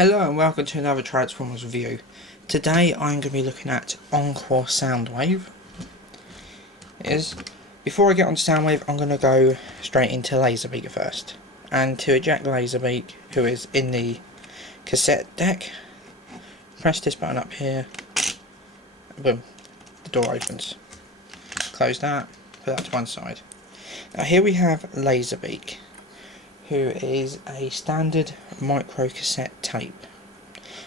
Hello and welcome to another Transformers review. Today I'm going to be looking at Encore Soundwave. Before I get on to Soundwave, I'm going to go straight into Laserbeak first. And to eject Laserbeak, who is in the cassette deck, press this button up here, and boom, the door opens. Close that, put that to one side. Now here we have Laserbeak, who is a standard micro cassette tape.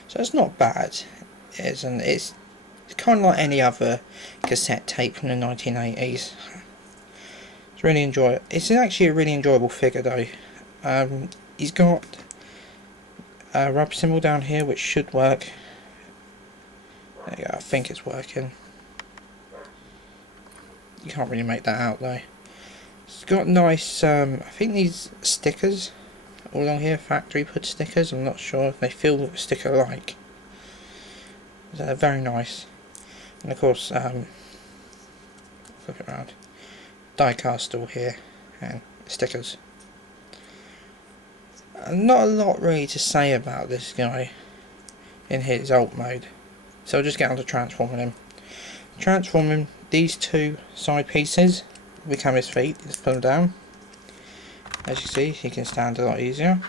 So it's not bad. It's kind of like any other cassette tape from the 1980s. It's really enjoyable. It's actually a really enjoyable figure though. He's got a rubber symbol down here which should work. There you go, I think it's working. You can't really make that out though. It's got nice, I think these stickers all along here, factory put stickers. I'm not sure if they feel sticker like. They're very nice. And of course, flip it around. Die cast all here and stickers. Not a lot really to say about this guy in his alt mode. So I'll just get on to transforming him. Transforming these two side pieces become his feet. Let's put them down. As you see, he can stand a lot easier.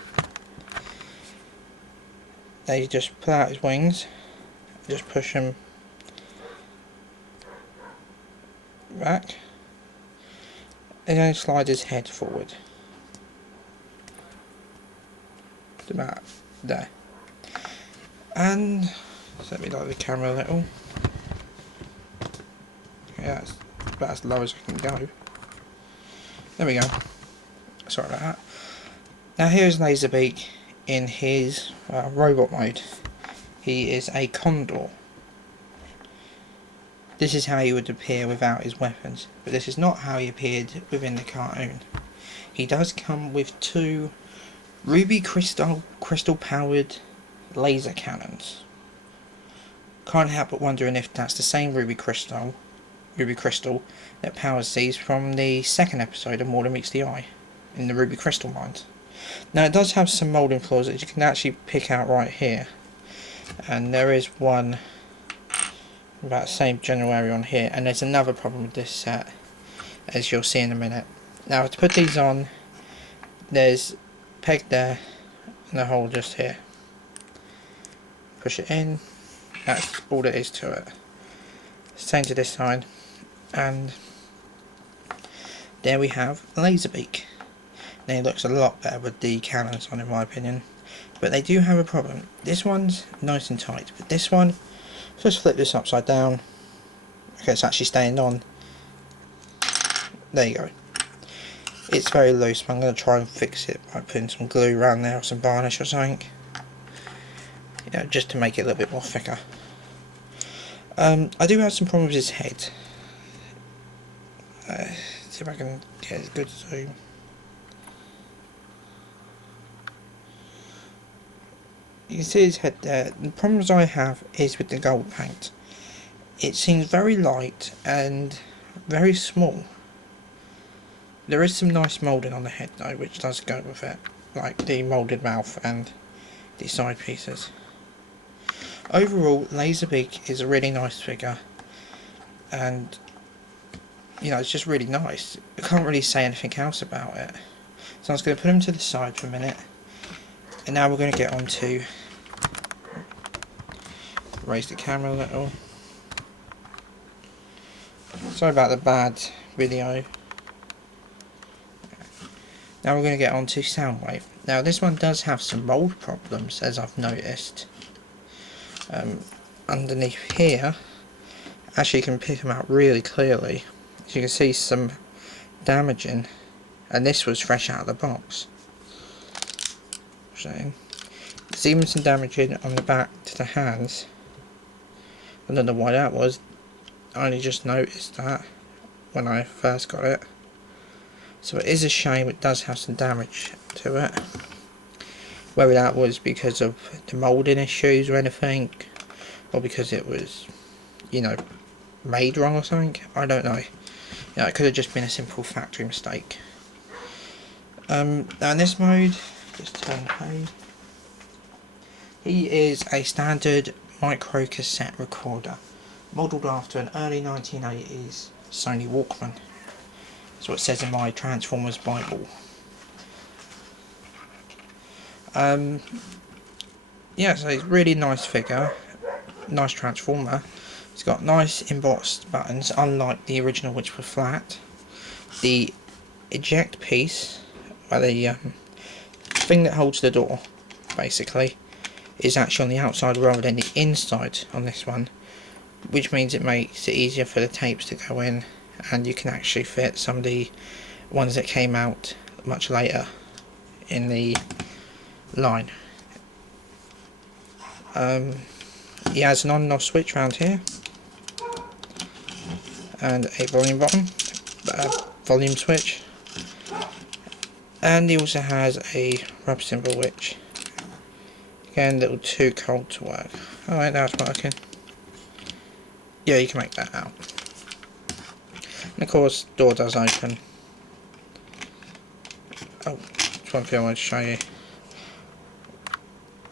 They just pull out his wings, just push him back, and then slide his head forward. About there. And so let me lower the camera a little. Yeah, that's about as low as I can go. There we go. Sorry about that. Now here's Laserbeak in his robot mode. He is a condor. This is how he would appear without his weapons, but this is not how he appeared within the cartoon. He does come with two ruby crystal powered laser cannons. Can't help but wondering if that's the same ruby crystal that powers these from the second episode of More Than Meets the Eye, in the ruby crystal mines. Now it does have some moulding flaws that you can actually pick out right here, and there is one about the same general area on here, and there's another problem with this set, as you'll see in a minute. Now to put these on, there's a peg there and a hole just here. Push it in, that's all there is to it. Same to this side, and there we have Laserbeak. Now he looks a lot better with the cannons on, in my opinion, but they do have a problem. This one's nice and tight, but this one, just flip this upside down. Okay, it's actually staying on. There you go. It's very loose, but I'm going to try and fix it by putting some glue around there or some varnish or something, just to make it a little bit more thicker. I do have some problems with his head. See if I can get a good zoom. You can see his head there. The problems I have is with the gold paint. It seems very light and very small. There is some nice moulding on the head though, which does go with it, like the moulded mouth and the side pieces. Overall, Laserbeak is a really nice figure, and it's just really nice. I can't really say anything else about it. So I'm just going to put him to the side for a minute, and now we're going to get on to raise the camera a little. Sorry about the bad video. Now we're going to get on to Soundwave. Now this one does have some mould problems, as I've noticed. Underneath here, actually you can pick them out really clearly. As you can see, some damaging, and this was fresh out of the box. So there's even some damaging on the back to the hands. I don't know why that was. I only just noticed that when I first got it. So it is a shame it does have some damage to it. Whether that was because of the moulding issues or anything, or because it was, made wrong or something, I don't know. It could have just been a simple factory mistake. Now in this mode, just turn the page. He is a standard micro cassette recorder, modelled after an early 1980s Sony Walkman. That's what it says in my Transformers Bible. Yeah, so it's a really nice figure, nice transformer. It's got nice embossed buttons, unlike the original which were flat. The eject piece, or the thing that holds the door, basically, is actually on the outside rather than the inside on this one, which means it makes it easier for the tapes to go in, and you can actually fit some of the ones that came out much later in the line. He has an on and off switch around here, and a volume button, volume switch, and he also has a rub cymbal, which again, a little too cold to work. Alright, that's working. Yeah, you can make that out. And of course, door does open. Oh, that's one thing I want to show you.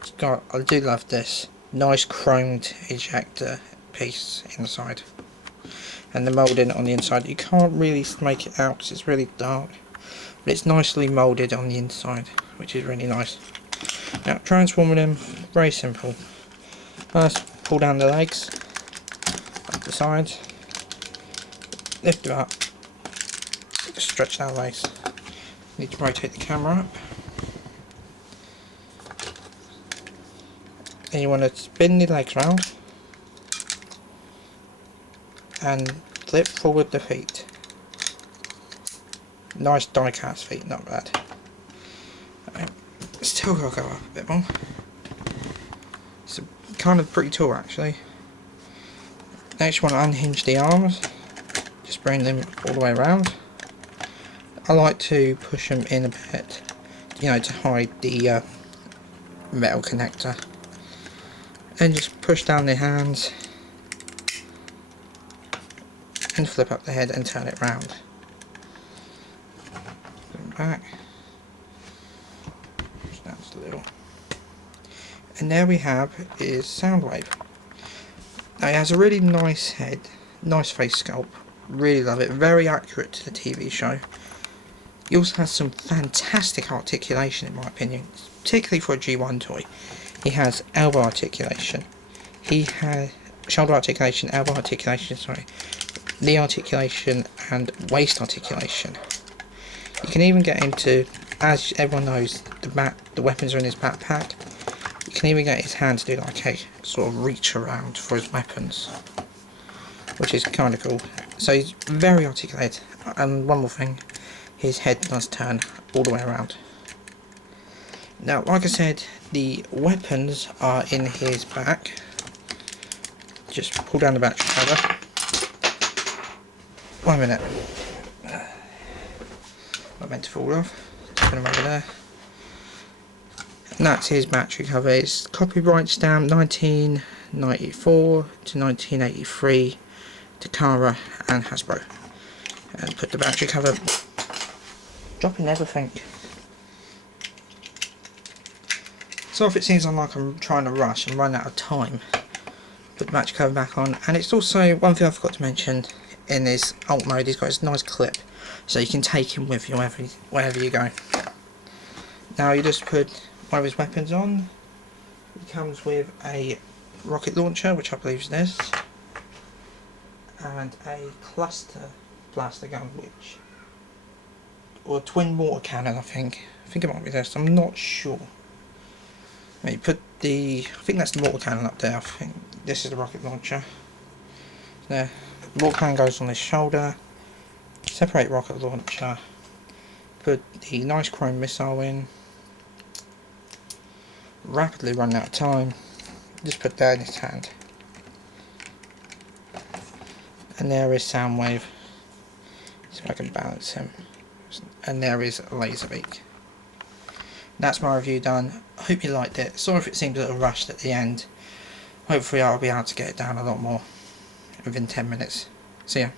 It's got, I do love this nice chromed ejector piece inside, and the moulding on the inside. You can't really make it out because it's really dark, but it's nicely moulded on the inside, which is really nice. Now, transforming him, very simple. First, pull down the legs, up the sides, lift it up, stretch that legs. Need to rotate the camera up. Then you want to spin the legs round and flip forward the feet. Nice die-cast feet, not bad. Still gotta go up a bit more. It's kind of pretty tall actually. Next you want to unhinge the arms, just bring them all the way around. I like to push them in a bit, you know, to hide the metal connector. Then just push down the hands and flip up the head and turn it round. Back. That's a little. And there we have is Soundwave. Now he has a really nice head, nice face sculpt, really love it, very accurate to the TV show. He also has some fantastic articulation in my opinion, particularly for a G1 toy. He has elbow articulation, he has shoulder articulation, elbow articulation, sorry, knee articulation and waist articulation. You can even get into, as everyone knows, the weapons are in his backpack. You can even get his hand to do like a sort of reach around for his weapons, which is kind of cool. So he's very articulated, and one more thing, his head does turn all the way around. Now, like I said, the weapons are in his back. Just pull down the battery cover. 1 minute. I meant to fall off. Just put him over there. And that's his battery cover. It's copyright stamp 1994 to 1983, Takara and Hasbro. And put the battery cover. Dropping everything. So if it seems like I'm trying to rush and run out of time, put the battery cover back on. And it's also, one thing I forgot to mention, in his alt mode, he's got this nice clip, so you can take him with you wherever you go. Now you just put one of his weapons on. He comes with a rocket launcher, which I believe is this, and a cluster blaster gun, or a twin water cannon, I think it might be this, I'm not sure. Now you put I think that's the mortar cannon up there. I think this is the rocket launcher. There, the mortar cannon goes on his shoulder. Separate rocket launcher. Put the nice chrome missile in. Rapidly run out of time. Just put that in his hand. And there is Soundwave. See if I can balance him. And there is Laserbeak. That's my review done. I hope you liked it. Sorry if it seemed a little rushed at the end. Hopefully I'll be able to get it down a lot more within 10 minutes. See ya.